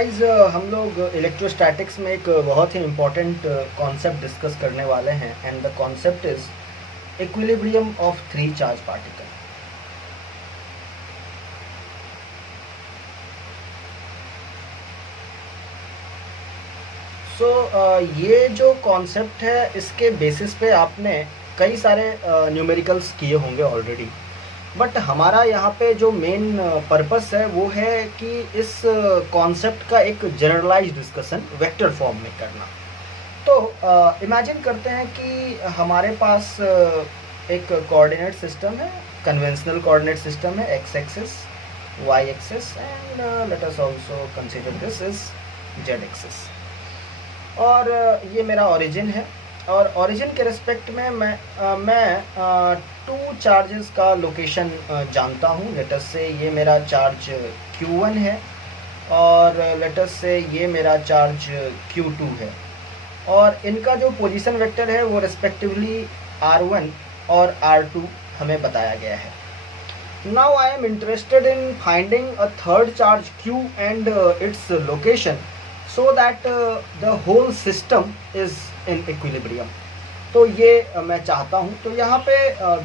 Guys हम लोग electrostatics में एक बहुत ही इम्पोर्टेंट कॉन्सेप्ट डिस्कस करने वाले हैं and the concept is equilibrium of three charge particle. ये जो कॉन्सेप्ट है इसके बेसिस पे आपने कई सारे न्यूमेरिकल्स किए होंगे ऑलरेडी, बट हमारा यहाँ पे जो मेन पर्पस है वो है कि इस कॉन्सेप्ट का एक जनरलाइज डिस्कशन वेक्टर फॉर्म में करना। तो इमेजिन करते हैं कि हमारे पास एक कोऑर्डिनेट सिस्टम है, कन्वेंशनल कोऑर्डिनेट सिस्टम है, X axis, Y axis and let us also consider this is Z axis. और ये मेरा ओरिजिन है और ओरिजिन के रिस्पेक्ट में मैं टू चार्जेस का लोकेशन जानता हूँ। लेटस से ये मेरा चार्ज Q1 है और लेटस से ये मेरा चार्ज Q2 है और इनका जो पोजीशन वेक्टर है वो रिस्पेक्टिवली R1 और R2 हमें बताया गया है। Now I am interested in finding a third charge Q and its location so that the whole system is in equilibrium। तो ये मैं चाहता हूँ। तो यहाँ पे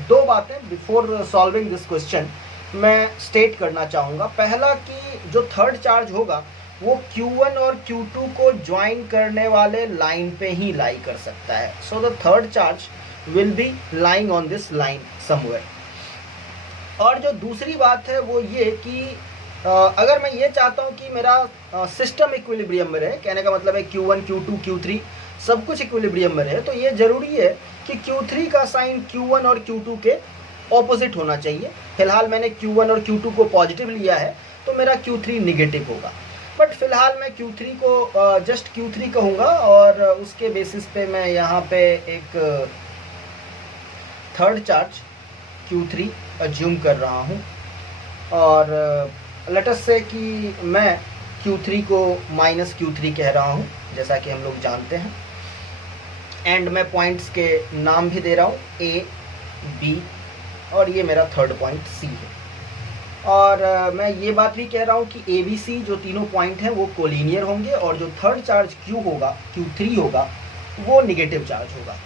दो बातें बिफोर सॉल्विंग दिस क्वेश्चन मैं स्टेट करना चाहूँगा। पहला कि जो थर्ड चार्ज होगा वो Q1 और Q2 को ज्वाइन करने वाले लाइन पे ही लाई कर सकता है। So the third charge will be lying on this line somewhere. और जो दूसरी बात है वो ये कि अगर मैं ये चाहता हूँ कि मेरा सिस्टम इक्विलिब्रियम में रहे, कहने का मतलब है Q1, Q2, Q3 सब कुछ इक्विलिब्रियम में रहे, तो ये ज़रूरी है कि Q3 का साइन Q1 और Q2 के ऑपोजिट होना चाहिए। फिलहाल मैंने Q1 और Q2 को पॉजिटिव लिया है तो मेरा Q3 निगेटिव होगा, बट फिलहाल मैं Q3 को जस्ट Q3 कहूँगा और उसके बेसिस पे मैं यहाँ पे एक थर्ड चार्ज Q3 अज्यूम कर रहा हूँ। और लेट अस से कि मैं Q3 को माइनस Q3 कह रहा हूँ जैसा कि हम लोग जानते हैं, एंड मैं पॉइंट्स के नाम भी दे रहा हूँ A, B और ये मेरा थर्ड पॉइंट C है। और मैं ये बात भी कह रहा हूँ कि A, B, C जो तीनों पॉइंट हैं वो कोलिनियर होंगे और जो थर्ड चार्ज Q होगा, Q3 होगा, वो निगेटिव चार्ज होगा।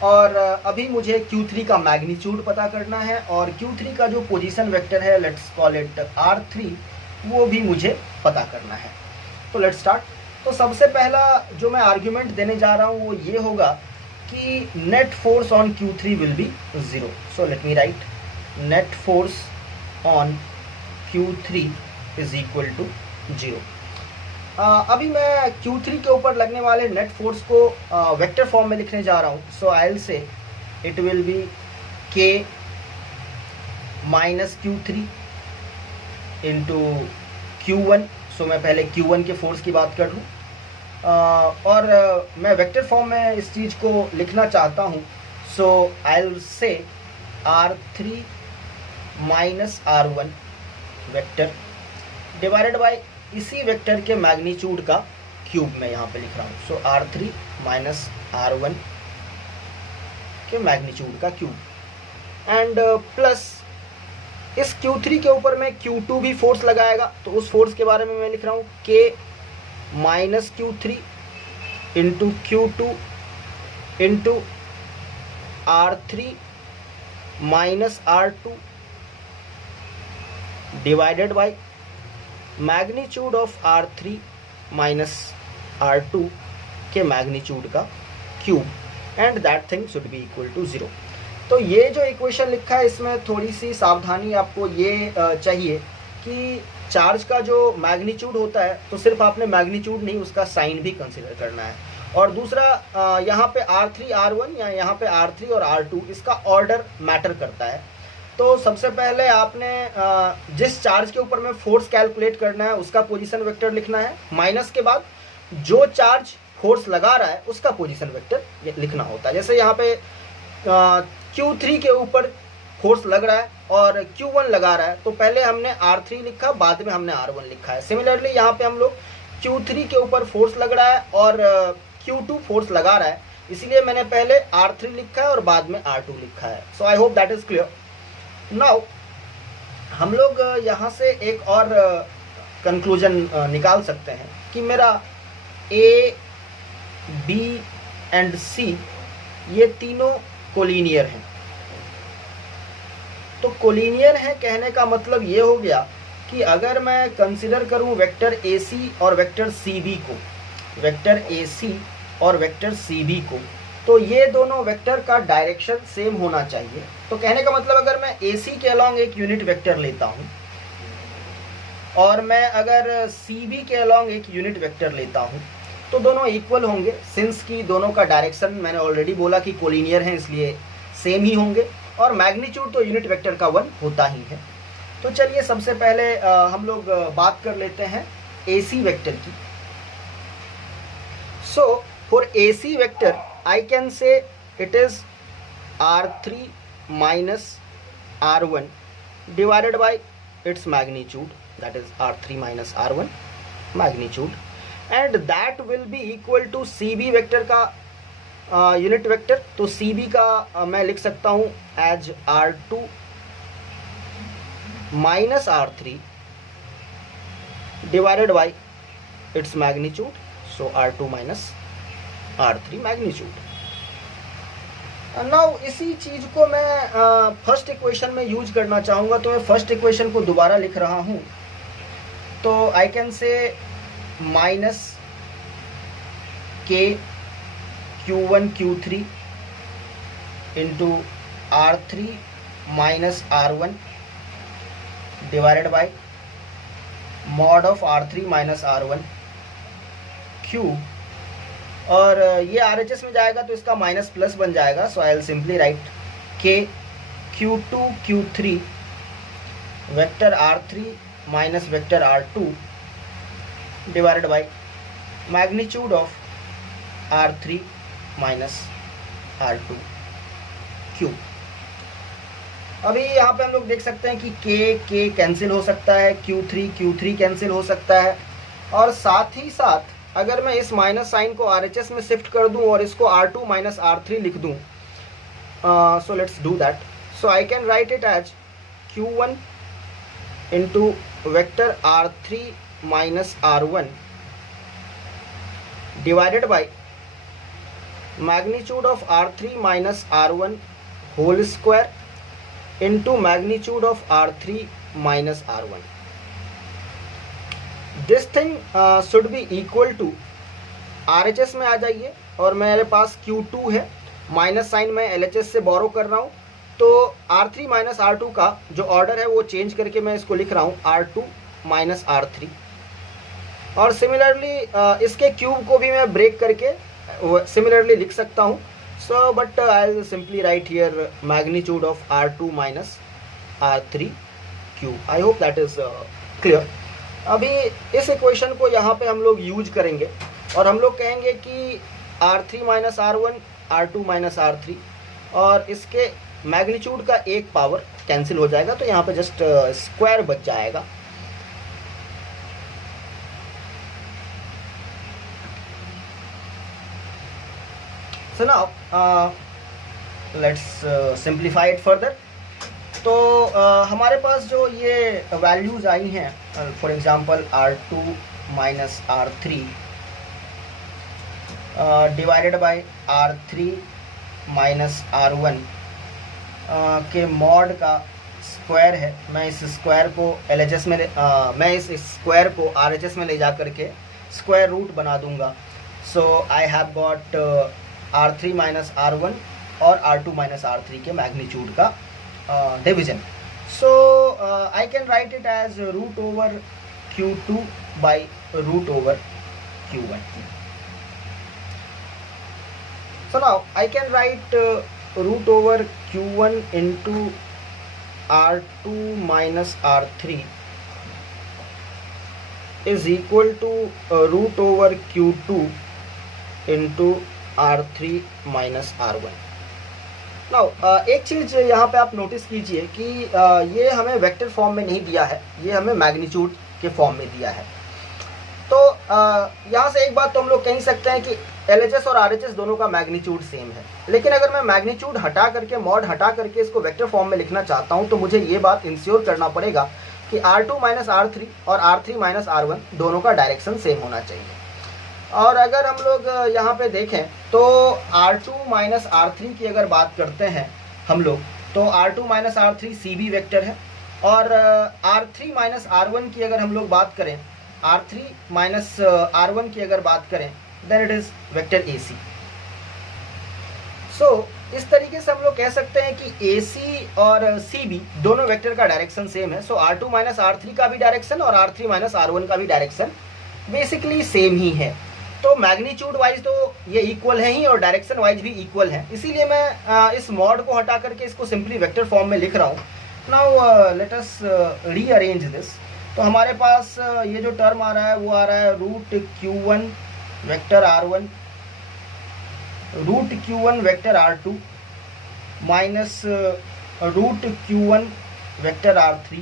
और अभी मुझे Q3 का मैग्नीट्यूड पता करना है और Q3 का जो पोजीशन वेक्टर है, लेट्स कॉल इट R3, वो भी मुझे पता करना है। तो लेट्स स्टार्ट। तो सबसे पहला जो मैं आर्ग्यूमेंट देने जा रहा हूँ वो ये होगा कि net force on Q3 will be 0। So let me write net force on Q3 is equal to 0। अभी मैं Q3 के ऊपर लगने वाले नेट फोर्स को वेक्टर फॉर्म में लिखने जा रहा हूँ। So I will say it will be K minus Q3 into Q1। सो मैं पहले Q1 के फोर्स की बात कर लूँ और मैं वेक्टर फॉर्म में इस चीज़ को लिखना चाहता हूँ। सो आई विल से R3 minus R1 vector divided by इसी वेक्टर के मैग्नीट्यूड का क्यूब मैं यहाँ पे लिख रहा हूँ। सो R3 माइनस R1 के मैग्नीट्यूड का क्यूब एंड प्लस इस Q3 के ऊपर मैं Q2 भी फोर्स लगाएगा, तो उस फोर्स के बारे में मैं लिख रहा हूँ K minus Q3 into Q2 into R3 minus R2 divided by magnitude of R3 minus R2 के मैग्नीट्यूड का cube and that thing should be equal to 0। तो ये जो इक्वेशन लिखा है इसमें थोड़ी सी सावधानी आपको ये चाहिए कि चार्ज का जो मैग्नीट्यूड होता है तो सिर्फ आपने मैग्नीट्यूड नहीं, उसका साइन भी कंसिडर करना है। और दूसरा यहाँ पे R3 R1 या यहाँ पे R3 और R2 इसका ऑर्डर मैटर करता है। तो सबसे पहले आपने जिस चार्ज के ऊपर में फोर्स कैलकुलेट करना है उसका पोजीशन वेक्टर लिखना है, माइनस के बाद जो चार्ज फोर्स लगा रहा है उसका पोजीशन वेक्टर लिखना होता है। जैसे यहाँ पे Q3 के ऊपर फोर्स लग रहा है और Q1 लगा रहा है तो पहले हमने R3 लिखा, बाद में हमने R1 लिखा है। सिमिलरली यहाँ पे हम लोग Q3 के ऊपर फोर्स लग रहा है और Q2 फोर्स लगा रहा है, इसीलिए मैंने पहले R3 लिखा है और बाद में R2 लिखा है। So I hope that is clear. Now हम लोग यहाँ से एक और कंक्लूजन निकाल सकते हैं कि मेरा ए, बी एंड सी ये तीनों कोलिनियर हैं। तो कोलिनियर है कहने का मतलब ये हो गया कि अगर मैं कंसिडर करूं वेक्टर ए सी और वेक्टर सी बी को, वेक्टर ए सी और वेक्टर सी बी को, तो ये दोनों वेक्टर का डायरेक्शन सेम होना चाहिए। तो कहने का मतलब अगर मैं ए सी के अलॉन्ग एक यूनिट वेक्टर लेता हूं और मैं अगर सी बी के अलॉन्ग एक यूनिट वेक्टर लेता हूं तो दोनों इक्वल होंगे, सिंस की दोनों का डायरेक्शन मैंने ऑलरेडी बोला कि कोलिनियर है इसलिए सेम ही होंगे, और मैग्नीट्यूड तो यूनिट वेक्टर का 1 होता ही है। तो चलिए सबसे पहले हम लोग बात कर लेते हैं AC वेक्टर की। So for AC vector I can say it is R3 minus R1 divided by its magnitude, that is R3 minus R1 magnitude, and that will be equal to CB vector का unit vector. तो CB का मैं लिख सकता हूं as R2 minus R3 divided by its magnitude, so R2 minus R3 magnitude। Now इसी चीज को मैं फर्स्ट इक्वेशन में यूज करना चाहूंगा, तो मैं फर्स्ट इक्वेशन को दोबारा लिख रहा हूं। तो आई कैन से माइनस के Q1 Q3 into R3 minus R1 divided bye mod of R3 minus R1 Q, और ये RHS में जाएगा तो इसका माइनस प्लस बन जाएगा। सो आई विल सिंपली राइट के Q2 Q3 vector R3 minus vector R2 divided by magnitude of R3 minus R2 Q। अभी यहाँ पे हम लोग देख सकते हैं कि के कैंसिल हो सकता है, Q3 कैंसिल हो सकता है, और साथ ही साथ अगर मैं इस माइनस साइन को RHS में शिफ्ट कर दूं और इसको R2 माइनस R3 लिख दूं, so let's do that. So I can write it as Q1 into vector R3 minus R1 divided by magnitude of R3 minus R1 whole square into magnitude of R3 minus R1। This thing should be equal to, RHS में आ जाइए और मेरे पास Q2 है, minus sign मैं LHS से बोरो कर रहा हूँ, तो R3 माइनस R2 का जो ऑर्डर है वो चेंज करके मैं इसको लिख रहा हूँ R2 माइनस R3, और सिमिलरली इसके क्यूब को भी मैं ब्रेक करके सिमिलरली लिख सकता हूँ। So but I will simply write here magnitude of R2 minus R3 cube. I hope that is clear. अभी इस इक्वेशन को यहाँ पे हम लोग यूज करेंगे और हम लोग कहेंगे कि R3 minus R1 R2 minus R3, और इसके मैग्नीट्यूड का एक पावर कैंसिल हो जाएगा, तो यहाँ पे जस्ट स्क्वायर बच जाएगा। So now let's simplify it further. तो हमारे पास जो ये वैल्यूज़ आई हैं, for example R2 minus R3 divided by R3 minus R1 के मॉड का स्क्वायर है। मैं इस स्क्वायर को LHS में मैं इस स्क्वायर को RHS में ले जा करके स्क्वायर रूट बना दूंगा। So I have got R3 minus R1 और R2 माइनस R3 के मैग्नीट्यूड का division. So I can write it as root over Q2 by root over Q1. So now I can write root over Q1 into R2 minus R3 is equal to root over Q2 into R3 minus R1. Now एक चीज़ यहाँ पे आप notice कीजिए कि ये हमें vector form में नहीं दिया है, ये हमें मैग्नीट्यूड के फॉर्म में दिया है। तो यहाँ से एक बात तो हम लोग कह सकते हैं कि LHS और RHS दोनों का मैग्नीट्यूड सेम है, लेकिन अगर मैं मैग्नीट्यूड हटा करके, मॉड हटा करके इसको वेक्टर फॉर्म में लिखना चाहता हूँ, तो मुझे ये बात इंश्योर करना पड़ेगा कि R2 माइनस R3 और R3 माइनस R1 दोनों का डायरेक्शन सेम होना चाहिए। और अगर हम लोग यहाँ पे देखें तो R2 माइनस R3 की अगर बात करते हैं हम लोग, तो R2 minus R3 CB vector है, और R3 माइनस R1 की अगर हम लोग बात करें, R3 माइनस R1 की अगर बात करें, then it is vector AC। So इस तरीके से हम लोग कह सकते हैं कि AC और CB दोनों वेक्टर का डायरेक्शन सेम है। सो R2 माइनस R3 का भी डायरेक्शन और R3 माइनस R1 का भी डायरेक्शन बेसिकली सेम ही है। तो मैग्नीट्यूड वाइज तो ये इक्वल है ही और डायरेक्शन वाइज भी इक्वल है, इसीलिए मैं इस मॉड को हटा करके इसको सिंपली वेक्टर फॉर्म में लिख रहा हूँ। Now let us rearrange this. तो हमारे पास ये जो टर्म आ रहा है वो आ रहा है root Q1 vector R1 root Q1 vector R2 minus root Q1 vector R3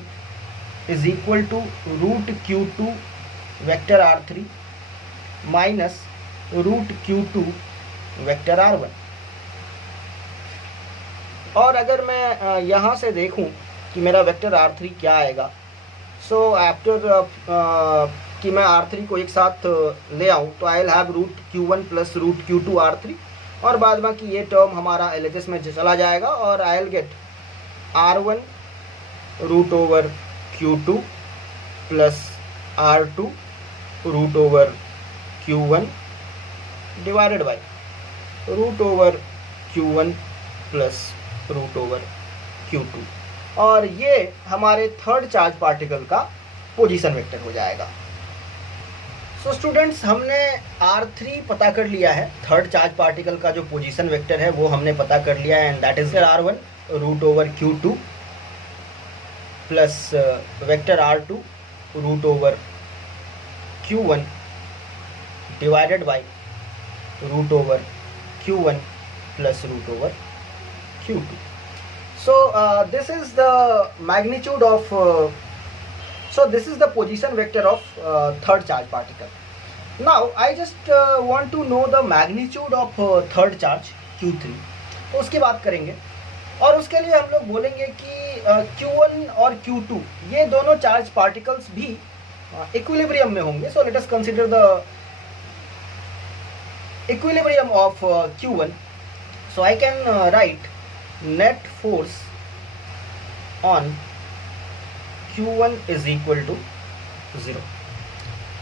is equal to root Q2 vector R3 minus root Q2 vector R1। और अगर मैं यहाँ से देखूँ कि मेरा वेक्टर R3 क्या आएगा, सो आफ्टर कि मैं R3 को एक साथ ले आऊँ, तो I will have root Q1 plus root Q2 R3, और बाद में कि ये टर्म हमारा LHS में चला जाएगा और I will get R1 root over Q2 plus R2 root over Q1 divided by root over Q1 plus root over Q2, और ये हमारे थर्ड चार्ज पार्टिकल का पोजीशन वेक्टर हो जाएगा। सो स्टूडेंट्स, हमने R3 पता कर लिया है, थर्ड चार्ज पार्टिकल का जो पोजीशन वेक्टर है वो हमने पता कर लिया है, and that is R1 root over Q2 plus vector R2 root over Q1 divided by root over Q1 plus root over Q2. So this is the magnitude of so this is the position vector of third charge particle. Now I just want to know the magnitude of third charge Q3. तो उसकी बात करेंगे, और उसके लिए हम लोग बोलेंगे कि Q1 और Q2 ये दोनों चार्ज पार्टिकल्स भी इक्विलिब्रियम में होंगे। So let us consider the equilibrium of Q1. So I can write net force on Q1 is equal to 0।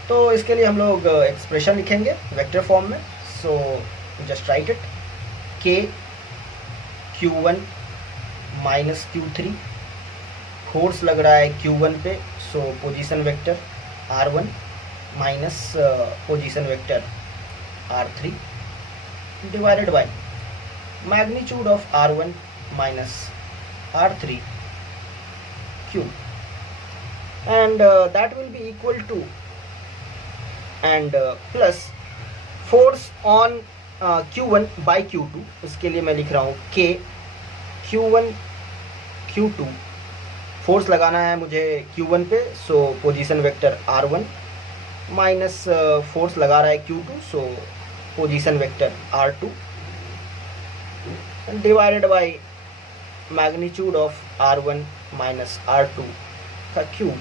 तो इसके लिए हम लोग एक्सप्रेशन लिखेंगे वेक्टर फॉर्म में। So just right it, K Q1 minus Q3, force लग रहा है Q1 पे, सो position vector R1 minus position vector R3 divided by magnitude of R1 minus R3 cube, and that will be equal to and plus force on Q1 by Q2। इसके लिए मैं लिख रहा हूँ K Q1 Q2, फोर्स लगाना है मुझे Q1 पे, सो position vector R1 minus force लगा रहा है Q2, so position vector R2 divided by magnitude of R1 minus R2 का cube.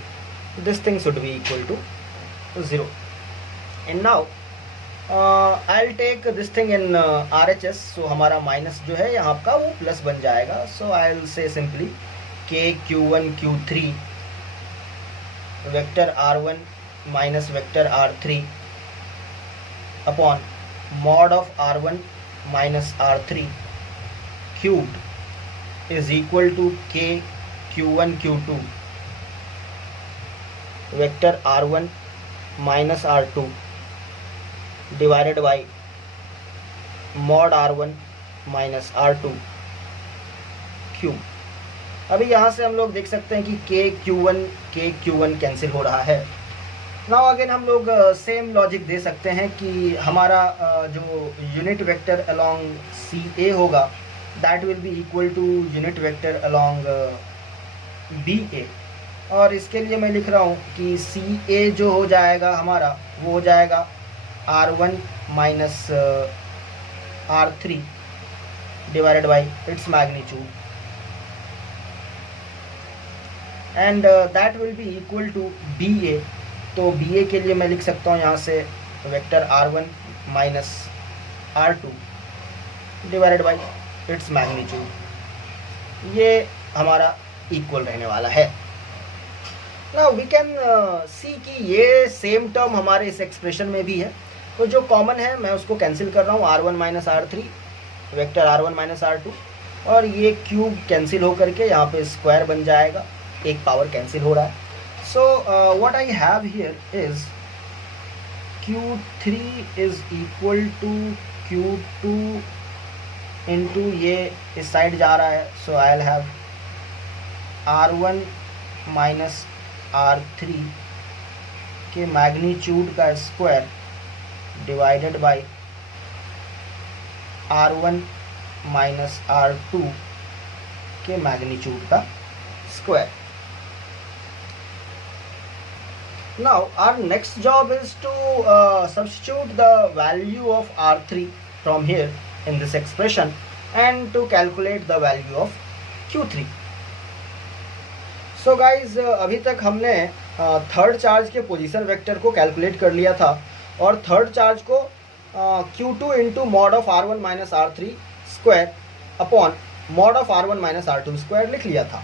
This thing should be equal to 0. And now I'll take this thing in RHS. So हमारा minus जो है यहाँ का वो प्लस बन जाएगा। So I'll say simply K Q1 Q3 vector R1 minus vector R3 upon mod of R1 minus R3 cubed is equal to K Q1 Q2 vector R1 minus R2 divided by mod R1 minus R2 cube। अभी यहाँ से हम लोग देख सकते हैं कि K Q1 cancel हो रहा है। नाउ अगेन हम लोग सेम लॉजिक दे सकते हैं कि हमारा जो यूनिट वेक्टर अलोंग CA होगा, that will be equal to unit vector along BA, और इसके लिए मैं लिख रहा हूँ कि CA जो हो जाएगा हमारा वो हो जाएगा R1 minus R3 divided by its magnitude. And that will be equal to B A. तो बी ए के लिए मैं लिख सकता हूँ यहाँ से vector r1 minus r2 divided by its magnitude. ये हमारा इक्वल रहने वाला है। नाउ वी कैन सी कि ये सेम टर्म हमारे इस एक्सप्रेशन में भी है, तो जो कॉमन है मैं उसको कैंसिल कर रहा हूँ, r1 minus r3 vector r1 minus r2, और ये क्यूब कैंसिल हो करके यहाँ पे स्क्वायर बन जाएगा, एक पावर कैंसिल हो रहा है। So what I have here is q3 is equal to q2 into ये इस साइड जा रहा है, so I will have r1 minus r3 के मैग्नीट्यूड का square divided by r1 minus r2 के मैग्नीट्यूड का square. Now our next job is to substitute the value of r3 from here in this expression and to calculate the value of q3. So guys, अभी तक हमने third charge के position vector को calculate कर लिया था और third charge को q2 into mod of r1 minus r3 square upon mod of r1 minus r2 square लिख लिया था।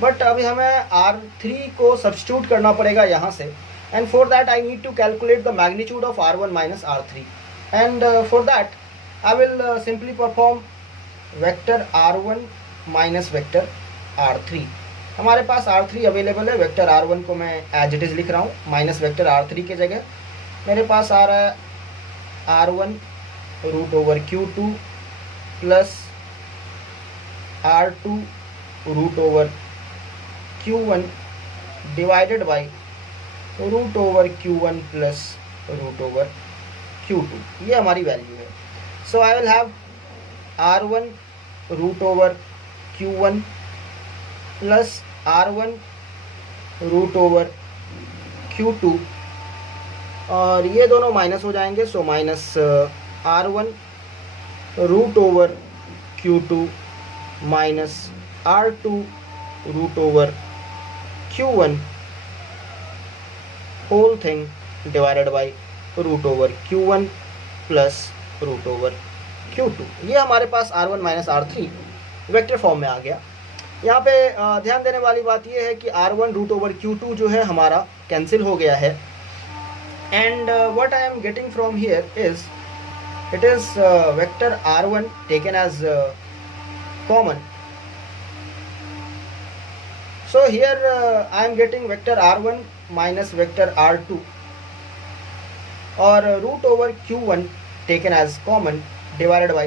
बट अभी हमें r3 को सब्स्टिट्यूट करना पड़ेगा यहाँ से, and for that I need to calculate the magnitude of r1 minus r3, and for that I will simply perform vector r1 minus vector r3। हमारे पास r3 अवेलेबल है, वेक्टर r1 को मैं as it is लिख रहा हूँ, minus vector r3 के जगह मेरे पास आ रहा है r1 root over q2 plus r2 root over q1 divided by root over q1 plus root over q2। ये हमारी वैल्यू है। So I will have r1 root over q1 plus r1 root over q2, और ये दोनों minus हो जाएंगे, सो minus r1 root over q2 minus r2 root over q1 whole thing divided by root over q1 plus root over q2। ये हमारे पास r1 minus r3 vector form में आ गया। यहाँ पे ध्यान देने वाली बात ये है कि r1 रूट ओवर q2 जो है हमारा कैंसिल हो गया है, and what I am getting from here is it is vector r1 taken as common. So here I am getting vector r1 minus vector r2 और root over q1 taken as common divided by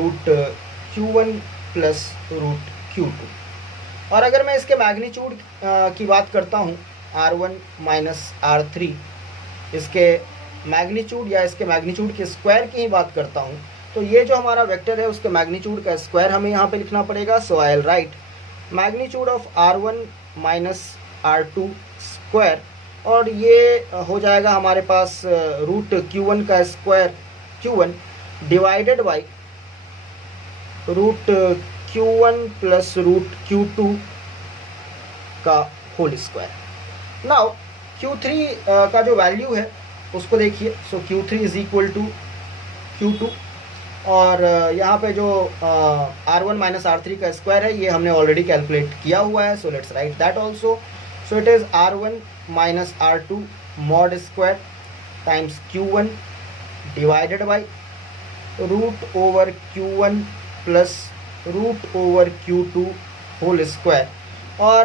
root q1 plus root q2। और अगर मैं इसके magnitude की बात करता हूँ r1 minus r3, इसके मैग्नीट्यूड या इसके मैग्नीट्यूड के स्क्वायर की ही बात करता हूँ, तो ये जो हमारा वेक्टर है उसके मैग्नीट्यूड का स्क्वायर हमें यहाँ पे लिखना पड़ेगा। So I will write magnitude of r1 minus r2 square, और ये हो जाएगा हमारे पास रूट q1 का square q1 divided by root q1 plus root q2 का होल स्क्वायर। नाउ q3 का जो वैल्यू है उसको देखिए। सो q3 is equal to q2, और यहाँ पे जो r1 माइनस r3 का स्क्वायर है ये हमने ऑलरेडी कैलकुलेट किया हुआ है, so let's write that also. So it is r1 minus r2 mod square times q1 divided by root over q1 plus root over q2 whole square, और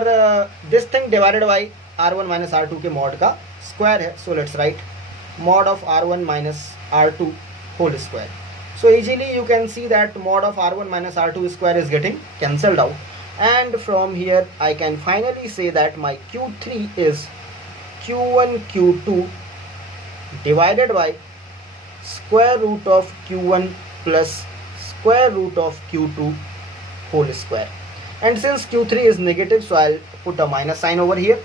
this thing divided by r1 minus r2 के mod का square है। So let's write mod of r1 minus r2 whole square. So easily you can see that mod of r1 minus r2 square is getting cancelled out, and from here I can finally say that my q3 is q1 q2 divided by square root of q1 plus square root of q2 whole square, and since q3 is negative so I'll put a minus sign over here,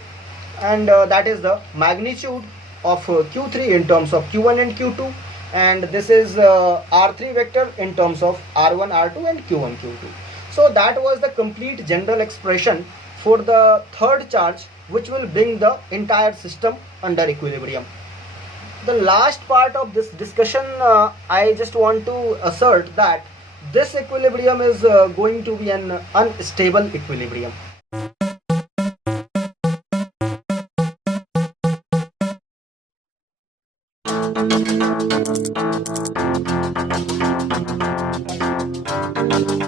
and that is the magnitude of q3 in terms of q1 and q2, and this is r3 vector in terms of r1 r2 and q1 q2. So that was the complete general expression for the third charge, which will bring the entire system under equilibrium. The last part of this discussion, I just want to assert that this equilibrium is going to be an unstable equilibrium.